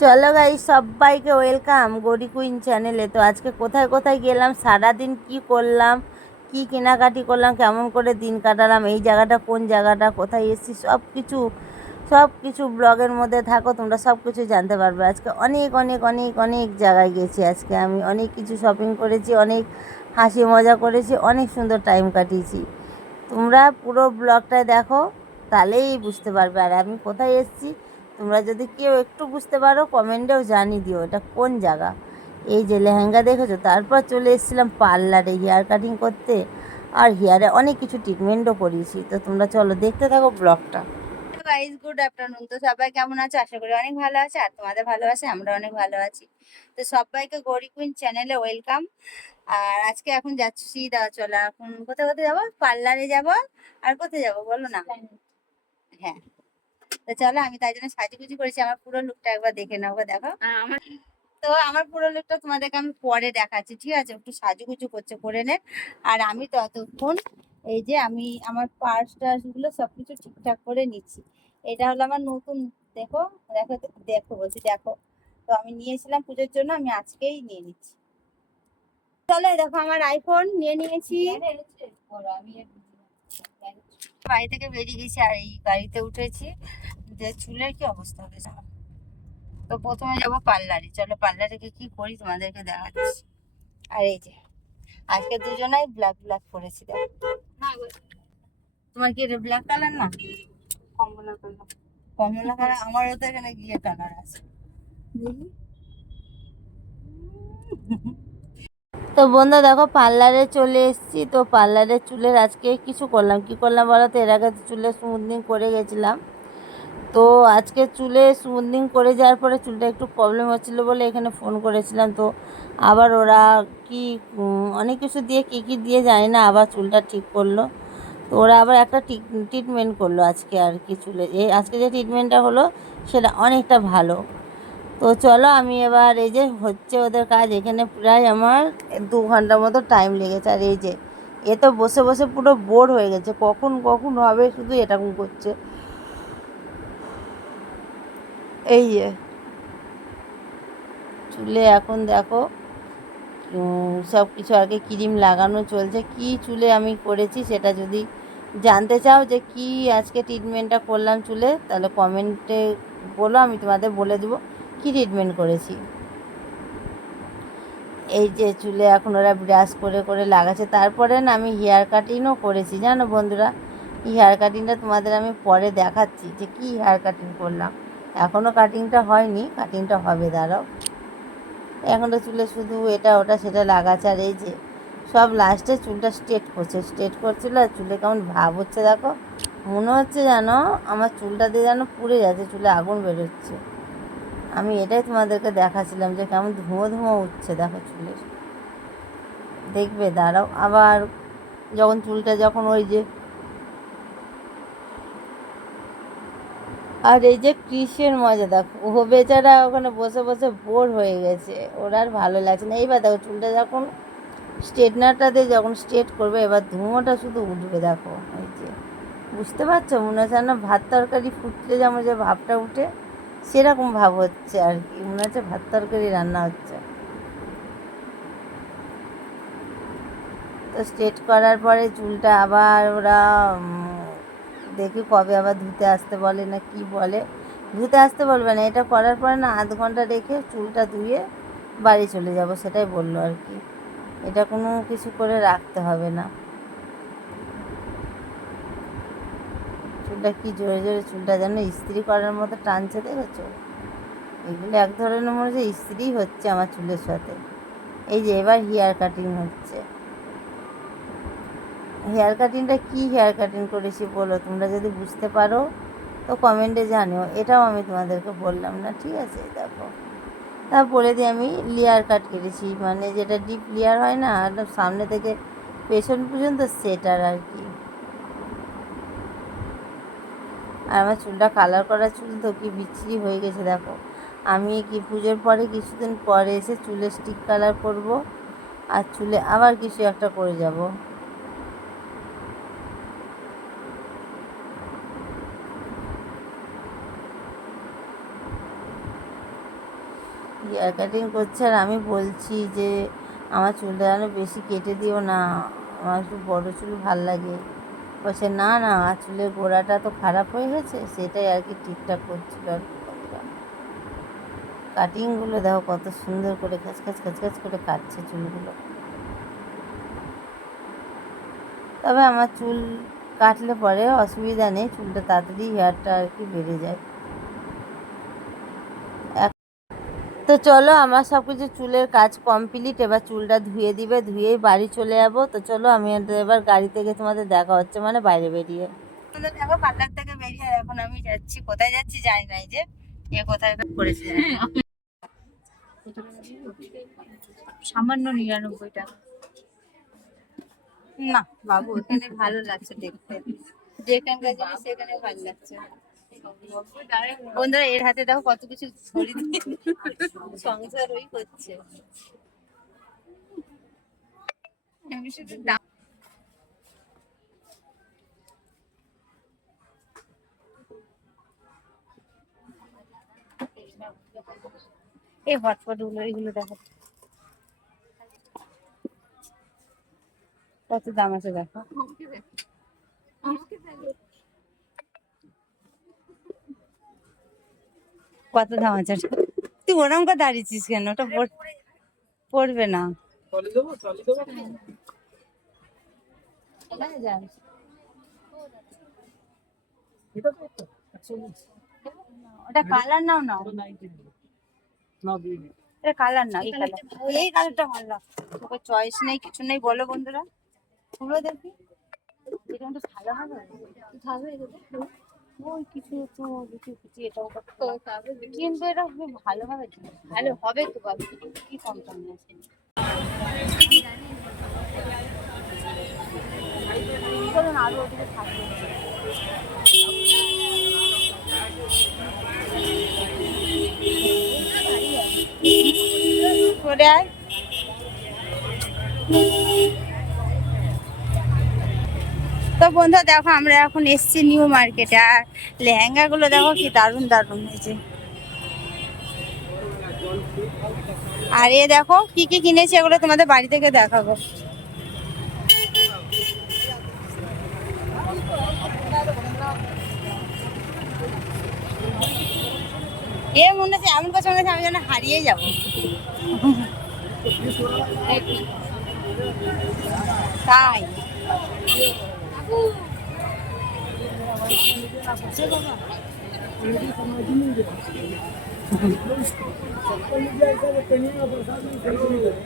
চলো গাই সবাইকে welcome Gauri queen চ্যানেলে তো আজকে কোথায় কোথায় গেলাম, সারাদিন কি করলাম, কি কেনাকাটি করলাম, কেমন করে দিন কাটালাম, এই জায়গাটা কোন জায়গাটা, কোথায় এসেছি সব কিছু সব কিছু ব্লগের মধ্যে থাকো, তোমরা সব কিছু জানতে পারবে। আজকে অনেক অনেক অনেক অনেক জায়গায় গেছি আজকে। আমি অনেক কিছু শপিং করেছি, অনেক হাসি মজা করেছি, অনেক সুন্দর টাইম কাটিয়েছি। তোমরা পুরো ব্লগটায় দেখো, তাহলেই বুঝতে পারবে। আর আমি কোথায় এসেছি তোমরা যদি কেউ একটু বুঝতে পারো কমেন্টেও জানিয়ে দিও এটা কোন জায়গা। এই যে লেহেঙ্গা দেখেছ? তারপর চলে এসেছিলাম পার্লারে হেয়ার কাটিং করতে। আর হেয়ারে অনেক কিছু ট্রিটমেন্টও করিয়েছি। তো তোমরা চলো দেখতে থাকো ব্লগটা। গাইজ গুড আফটারনুন তো সবাই কেমন আছে? আশা করি অনেক ভালো আছে। আর তোমাদের ভালো আছে আমরা অনেক ভালো আছি। তো সবাইকে গৌরী কুইন চ্যানেলে ওয়েলকাম আর আজকে এখন যাচ্ছি দাও চলো। এখন কোথায় কোথায় যাব? পার্লারে যাব? আর কোথায় যাব বলো না? হ্যাঁ। তো চলো আমি তাই জন্য সাজুগুজি করেছি আমার পুরো লুকটা একবার দেখে নেব দেখো। আমার তো আমার পুরো লুকটা তোমাদেরকে আমি পরে দেখাচ্ছি ঠিক আছে? একটু সাজুগুজু করছে করে নে। আর আমি ততক্ষণ এই যে আমি আমার পার্স টার্সগুলো সবকিছু ঠিকঠাক করে নিচ্ছি। এটা হলো আমার নতুন দেখো দেখো দেখো বলছি দেখো। তো আমি নিয়েছিলাম পুজোর জন্য আমি আজকেই নিয়ে নিচ্ছি। চলো দেখো আমার আইফোন নিয়ে নিয়েছি। বাড়ি থেকে বেরিয়ে গেছি আর এই গাড়িতে উঠেছি। যে চুলের কি অবস্থা হয়েছে? আমার। তো প্রথমে যাব পার্লারে। চলো পার্লারে গিয়ে কি করি তোমাদেরকে দেখাচ্ছি। আর এই যে আজকে দুজনাই ব্ল্যাক ব্ল্যাক করেছি দেখো। তোমার কি এটা ব্ল্যাক কালার না? কমলা কালার কমলা কালার আমারও তো এখানে গিয়ে কালার আছে। তো বন্ধু দেখো পার্লারে চলে এসেছি। তো পার্লারে চুলের আজকে কিছু করলাম। কি করলাম বলো তো? এর আগে চুলের স্মুথনিং করে গেছিলাম। তো আজকে চুলে স্মুথনিং করে যাওয়ার পরে চুলটা একটু প্রবলেম হচ্ছিল বলে এখানে ফোন করেছিলাম। তো আবার ওরা কি অনেক কিছু দিয়ে কী কী দিয়ে জানি না, আবার চুলটা ঠিক করল। তো ওরা আবার একটা ট্রিটমেন্ট করল আজকে আর কি চুলে। এই আজকে যে ট্রিটমেন্টটা হলো সেটা অনেকটা ভালো। তো চলো আমি এবার এই যে হচ্ছে ওদের কাজ, এখানে প্রায় আমার দু ঘণ্টার মতো টাইম লেগেছে। আর এই যে, এ তো বসে বসে পুরো বোর হয়ে গেছে। কখন কখন হবে শুধু এরকম করছে। এই যে চুলে এখন দেখো সব কিছু আগে ক্রিম লাগানো চলছে। কি চুলে আমি করেছি সেটা যদি জানতে চাও যে কি আজকে ট্রিটমেন্টটা করলাম চুলে, তাহলে কমেন্টে বলো, আমি তোমাদের বলে দেবো কি ট্রিটমেন্ট করেছি। এই যে চুলে এখন ওরা ব্রাশ করে করে লাগাচ্ছে। তারপরে না আমি হেয়ার কাটিংও করেছি, জানো বন্ধুরা? হেয়ার কাটিংটা তোমাদের আমি পরে দেখাচ্ছি যে কি হেয়ার কাটিং করলাম। এখনও কাটিংটা হয়নি কাটিংটা হবে, দাঁড়াও। এখন তো চুলে শুধু এটা, ওটা, সেটা লাগাচ্ছে, আর এই যে সব লাস্টে চুলটা স্ট্রেট করছে স্ট্রেট করছিল, আর চুলে কেমন ভাব হচ্ছে, দেখো। মনে হচ্ছে যেন আমার চুলটা দিয়ে যেন পুড়ে যাচ্ছে, চুলে আগুন বেরোচ্ছে। আমি এটাই তোমাদেরকে দেখাচ্ছিলাম যে কেমন ধুঁয়ো ধুঁয়ো উঠছে, দেখো চুলের। দেখবে, দাঁড়াও, আবার যখন চুলটা যখন ওই যে আর এই যে কৃষের মজা, দেখো ও বেচারা ওখানে বসে বসে বোর হয়ে গেছে। ওর আর ভালো লাগছে না। এইবার দেখো, চুলটা যখন স্ট্রেটনারটা দিয়ে যখন স্ট্রেট করবে, এবার ধুঁয়োটা শুধু উঠবে, দেখো। এই যে, বুঝতে পারছ? মনে হচ্ছে না ভাত তরকারি ফুটলে যেমন যে ভাবটা উঠে, সেরকম ভাব হচ্ছে আর কি। মনে হচ্ছে ভাত তরকারি রান্না হচ্ছে। তো স্ট্রেট করার পরে চুলটা আবার ওরা দেখি কবে আবার ধুতে আসতে বলে না কি বলে। ধুতে আসতে বলবে না, এটা করার পরে না আধ ঘণ্টা রেখে চুলটা ধুয়ে বাড়ি চলে যাব সেটাই বলল আর কি। এটা কোনো কিছু করে রাখতে হবে না। চুলটা কি জোরে জোরে চুলটা যেন ইস্ত্রি করার মতো টানছে দেখেছ? এগুলো এক ধরনের মনে হচ্ছে ইস্ত্রি হচ্ছে আমার চুলের সাথে। এই যে এবার হেয়ার কাটিং হচ্ছে। হেয়ার কাটিংটা কি হেয়ার কাটিং করেছি বলো? তোমরা যদি বুঝতে পারো, তো কমেন্টে জানিও। এটাও আমি তোমাদেরকে বললাম না, ঠিক আছে? দেখো। তা বলে দিই, আমি লেয়ার কাট কেটেছি। মানে যেটা ডিপ লেয়ার হয় না, একদম সামনে থেকে পেছন পর্যন্ত সেটার আর কি। আর আমার চুলটা কালার করা চুল তো কি বিচ্ছিরি হয়ে গেছে, দেখো। আমি কি পুজোর পরে কিছুদিন পরে এসে চুলে স্টিক কালার করব, আর চুলে আবার কিছু একটা করে যাব। হেয়ার কাটিং করছে আর আমি বলছি যে, আমার চুলটা যেন বেশি কেটে দিও না, আমার একটু বড়ো চুল ভালো লাগে। বলছে, না না চুলের গোড়াটা তো খারাপ হয়ে গেছে, সেটাই আর কি ঠিকঠাক করছিল আর কাটিংগুলো দেখো কত সুন্দর করে খাচ খাচ খাচ খাচ করে কাটছে চুলগুলো। তবে আমার চুল কাটলে পরে অসুবিধা নেই, চুলটা তাড়াতাড়ি হেয়ারটা আর কি বেড়ে যায়। তো চলো আমার সব কিছু চুলের কাজ কমপ্লিট এবার চুলটা ধুয়ে দিবে ধুয়েই বাড়ি চলে যাব। তো চলো আমি এবার গাড়ি থেকে তোমাদের দেখা হচ্ছে মানে বাইরে বেরিয়ে। দেখো পার্লার থেকে বেরিয়ে এখন আমি যাচ্ছি। কোথায় যাচ্ছি জানি নাই যে এ কোথায় করেছে। না। সামান্য নিরানব্বই টাকা না বাবু এখানে ভালো লাগছে দেখতে। যেখানকার জিনিস সেখানে ভালো লাগছে। বন্ধুরা, এর হাতে দেখো কত কিছু সংসার ওই করছে এই হটপটগুলো এগুলো দেখো। কত দাম আছে দেখো। কত দাম আছে তুই ওরম করে দাঁড়িয়েছিস কেন? ওটা পড়- পড়বে না। ওটা কালার নাও নাও। এটা কালার না কালারটা ভালো লাগছে তোকে চয়েস নেই, কিছু নেই, বলো বন্ধুরা। ভালো হবে। ওই কিছু তো কিছু কিছু এটা ওটা কিন্তু এটা খুব ভালো হবে ভালো হবে তো বাবু কি কম কম আছে? চলুন আরও ওদিকে থাকবে করে আয়। তো বন্ধুরা দেখো আমরা এখন এসছি নিউ মার্কেটে আর লেহেঙ্গা গুলো দেখো কি দারুণ দারুণ হয়েছে আর এ দেখো কি কি কিনেছি এগুলো তোমাদের বাড়ি থেকে দেখাবো। এ মনে হচ্ছে এমন কথা মনে আমি যেন হারিয়ে যাব। তাই।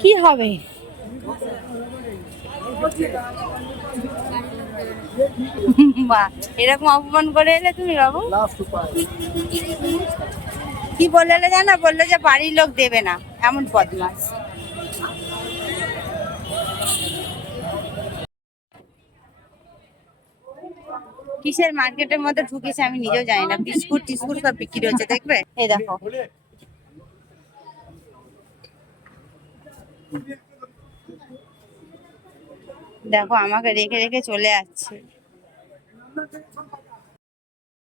কি হবে? বাহ এরকম অপমান করে এলে তুমি বাবু? কি বললে জানো? বলল যে বাড়ির লোক দেবে না। এমন বদমাস কিসের মার্কেটের মধ্যে ঢুকেছে আমি নিজেও জানি না। বিস্কুট টিস্কুট সব বিক্রি হচ্ছে, দেখবে? এই দেখো। দেখো, আমাকে রেখে রেখে চলে যাচ্ছে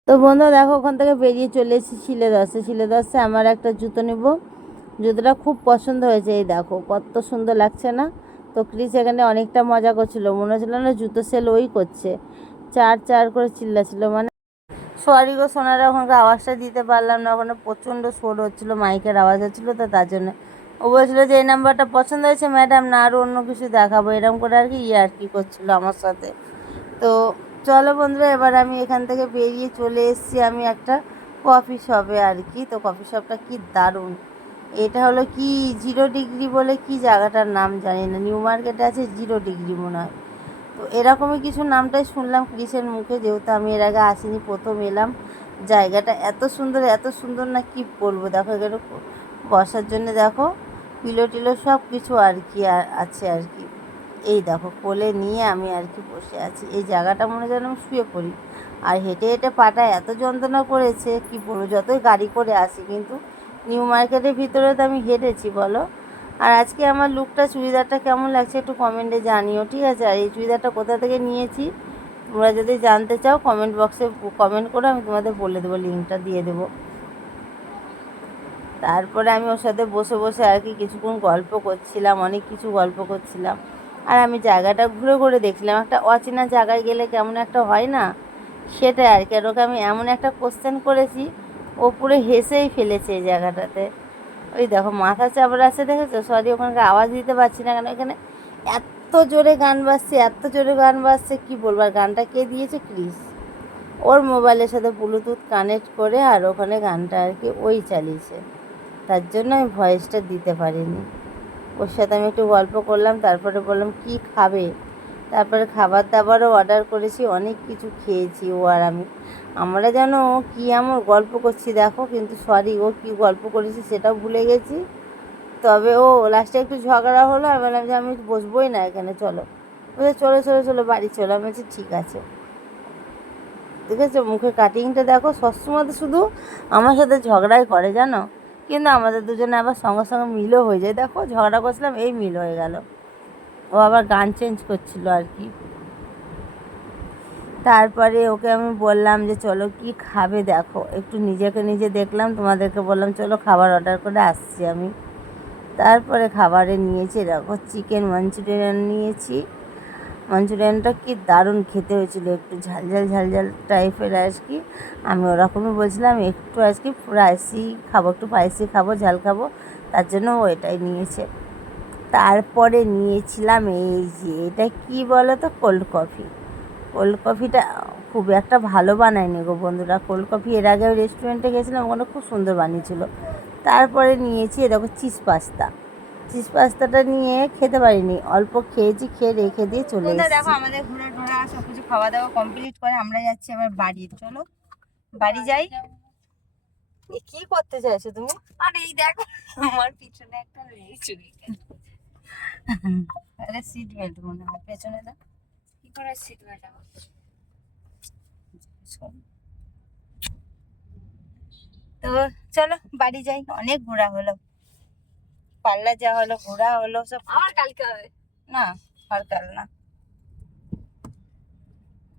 তো বন্ধু, দেখো, ওখান থেকে বেরিয়ে চলে এসেছি শিলেদশে শিলেদশে আমার একটা জুতো নেব। জুতোটা খুব পছন্দ হয়েছে, এই দেখো, কত সুন্দর লাগছে না? তো ক্রিস এখানে অনেকটা মজা করছিল। মনে হচ্ছিল না জুতো সেল ওই করছে। চার চার করে চিল্লাছিল মানে সরি গো সোনারা, ওখানকার আওয়াজটা দিতে পারলাম না, ওখানে প্রচণ্ড সোর হচ্ছিল, মাইকের আওয়াজ হচ্ছিল তো তার জন্য। ও বলছিলো যে, এই নাম্বারটা পছন্দ হয়েছে ম্যাডাম না আরও অন্য কিছু দেখাবো। এরকম করে আর কি ইয়ে আর কি করছিল আমার সাথে। তো চলো বন্ধুরা, এবার আমি এখান থেকে বেরিয়ে চলে এসেছি আমি একটা কফি শপে আর কি। তো কফি শপটা কি দারুণ। এটা হলো কি জিরো ডিগ্রি বলে কি জায়গাটার নাম জানি না। নিউ মার্কেটে আছে জিরো ডিগ্রি মনে হয়। তো এরকমই কিছু নামটাই শুনলাম ক্রিসের মুখে, যেহেতু আমি এর আগে আসিনি, প্রথম এলাম। জায়গাটা এত সুন্দর এত সুন্দর না কি বলব? দেখো এখানে বসার জন্য দেখো, পিলো টিলো সব কিছু আর কি আছে আর কি। এই দেখো, কোলে নিয়ে আমি আর কি বসে আছি। এই জায়গাটা মনে যেন আমি শুয়ে পড়ি। আর হেঁটে হেঁটে পাটা এত যন্ত্রণা করেছে, কি বলব? যতই গাড়ি করে আসি, কিন্তু নিউ মার্কেটের ভিতরে তো আমি হেঁটেছি, বলো? আর আজকে আমার লুকটা চুড়িদারটা কেমন লাগছে একটু কমেন্টে জানিও, ঠিক আছে? আর এই চুড়িদারটা কোথা থেকে নিয়েছি, তোমরা যদি জানতে চাও কমেন্ট বক্সে কমেন্ট করে আমি তোমাদের বলে দেবো লিঙ্কটা দিয়ে দেবো। তারপরে আমি ওর সাথে বসে বসে আর কি কিছুক্ষণ গল্প করছিলাম, অনেক কিছু গল্প করছিলাম। আর আমি জায়গাটা ঘুরে ঘুরে দেখছিলাম, একটা অচেনা জায়গায় গেলে কেমন একটা হয় না? সেটাই আর কি। আর ওকে আমি এমন একটা কোশ্চেন করেছি, ও পুরো হেসেই ফেলেছে এই জায়গাটাতে। ওই দেখো, মাথা চাপড় আছে দেখেছ? সরি ওখানকার আওয়াজ দিতে পারছি না কেন? এখানে এত জোরে গান বাজছে, এত জোরে গান বাজছে, কি বলব? আর গানটা কে দিয়েছে? ক্রিস। ওর মোবাইলের সাথে ব্লুটুথ কানেক্ট করে আর ওখানে গানটা আর কি ওই চালিয়েছে। তার জন্য আমি ভয়েসটা দিতে পারিনি। ওর সাথে আমি একটু গল্প করলাম, তারপরে বললাম, কি খাবে? তারপরে খাবার দাবারও অর্ডার করেছি, অনেক কিছু খেয়েছি ও আর আমি। আমরা যেন কি এমন গল্প করছি দেখো, কিন্তু সরি ও কি গল্প করেছি সেটাও ভুলে গেছি। তবে ও লাস্টে একটু ঝগড়া হলো, আমি বললাম যে আমি বসবোই না এখানে, চলো। বলছে, চলো চলো চলো, বাড়ি চলো। আমি বলছি, ঠিক আছে। দেখেছ মুখে কাটিংটা দেখো, সবসময় তো শুধু আমার সাথে ঝগড়াই করে, জানো? কিন্তু আমাদের দুজনে আবার সঙ্গে সঙ্গে মিলও হয়ে যায়। দেখো, ঝগড়া করছিলাম, এই মিল হয়ে গেল। ও আবার গান চেঞ্জ করছিল আর কি। তারপরে ওকে আমি বললাম যে, চলো কি খাবে দেখো। একটু নিজেকে নিজে দেখলাম, তোমাদেরকে বললাম, চলো খাবার অর্ডার করে আসছি আমি। তারপরে খাবারে নিয়েছি, দেখো চিকেন মাঞ্চুরিয়ান নিয়েছি। মাঞ্চুরিয়ানটা কি দারুণ খেতে হয়েছিল, একটু ঝালঝাল ঝালঝাল টাইপের আর কি আমি ওরকমই বলছিলাম, একটু আজকে স্পাইসি খাব, একটু স্পাইসি খাব, ঝাল খাব। তার জন্য ও এটাই নিয়েছে। তারপরে নিয়েছিলাম এই যে এটা কি বলো তো কোল্ড কফি কোল্ড কফিটা খুব একটা ভালো বানায়নি গো বন্ধুরা। কোল্ড কফি এর আগে রেস্টুরেন্টে গেছিলাম ওখানে খুব সুন্দর বানিয়েছিল। তারপরে নিয়েছি এ দেখো চিজ পাস্তা চিজ পাস্তাটা নিয়ে খেতে পারিনি অল্প খেয়েছি খেয়ে রেখে দিয়ে চলে দেখো আমাদের ঘোরা টোরা সব কিছু খাওয়া দাওয়া কমপ্লিট করে আমরা যাচ্ছি আবার বাড়ি। চলো বাড়ি যাই। এ কি করতে চাইছো তুমি? আর এই দেখো আমার পিছনে একটা আরে সিট বেল্ট মনে হয় পেছনে দাও। কি করে সিট বেল্ট তো চলো বাড়ি যাই। অনেক ঘোরা হলো। পার্লার যা হলো ঘোরা হলো সব আমার কালকে হবে। না আর কাল না।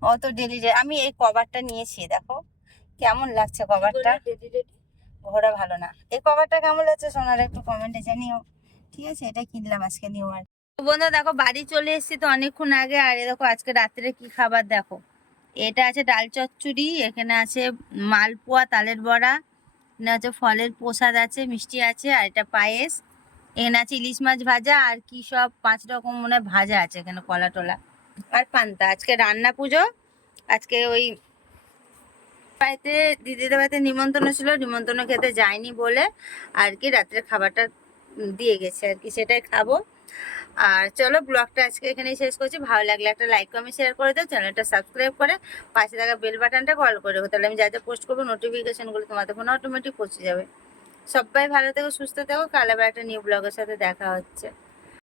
ও তো ডেলি আমি এই কভারটা নিয়েছি দেখো। কেমন লাগছে কভারটা ঘোরা ভালো না। এই কভারটা কেমন লাগছে সোনার একটু কমেন্টে জানিও। ঠিক আছে, এটা কিনলাম আজকে নিউ আর। বন্ধু দেখো, বাড়ি চলে এসেছি তো অনেকক্ষণ আগে, আর দেখো আজকে রাত্রে কি খাবার দেখো। এটা আছে ডাল চচ্চড়ি, এখানে আছে মালপোয়া, তালের বড়া, এখানে আছে ফলের প্রসাদ আছে, মিষ্টি আছে, আর এটা পায়েস। এখানে আছে ইলিশ মাছ ভাজা, আর কি সব পাঁচ রকম মনে ভাজা আছে এখানে কলা টলা। আর পান্তা, আজকে রান্না পুজো, আজকে ওই বাড়িতে দিদিদের বাড়িতে নিমন্ত্রণ ছিল, নিমন্ত্রণ খেতে যায়নি বলে, আর কি রাত্রে খাবারটা দিয়ে গেছে আর কি, সেটাই খাব। আর চলো, ব্লগটা আজকে এখানেই শেষ করছি। ভালো লাগলে একটা লাইক কমেন্ট শেয়ার করে দাও। চ্যানেলটা সাবস্ক্রাইব করে পাশে থাকা বেল বাটনটা কল করে দেবো তাহলে আমি যা যা পোস্ট করব নোটিফিকেশানগুলো তোমাদের ফোনে অটোমেটিক পৌঁছে যাবে। সবাই ভালো থেকো, সুস্থ থেকো। কাল আবার একটা নিউ ব্লগের সাথে দেখা হচ্ছে।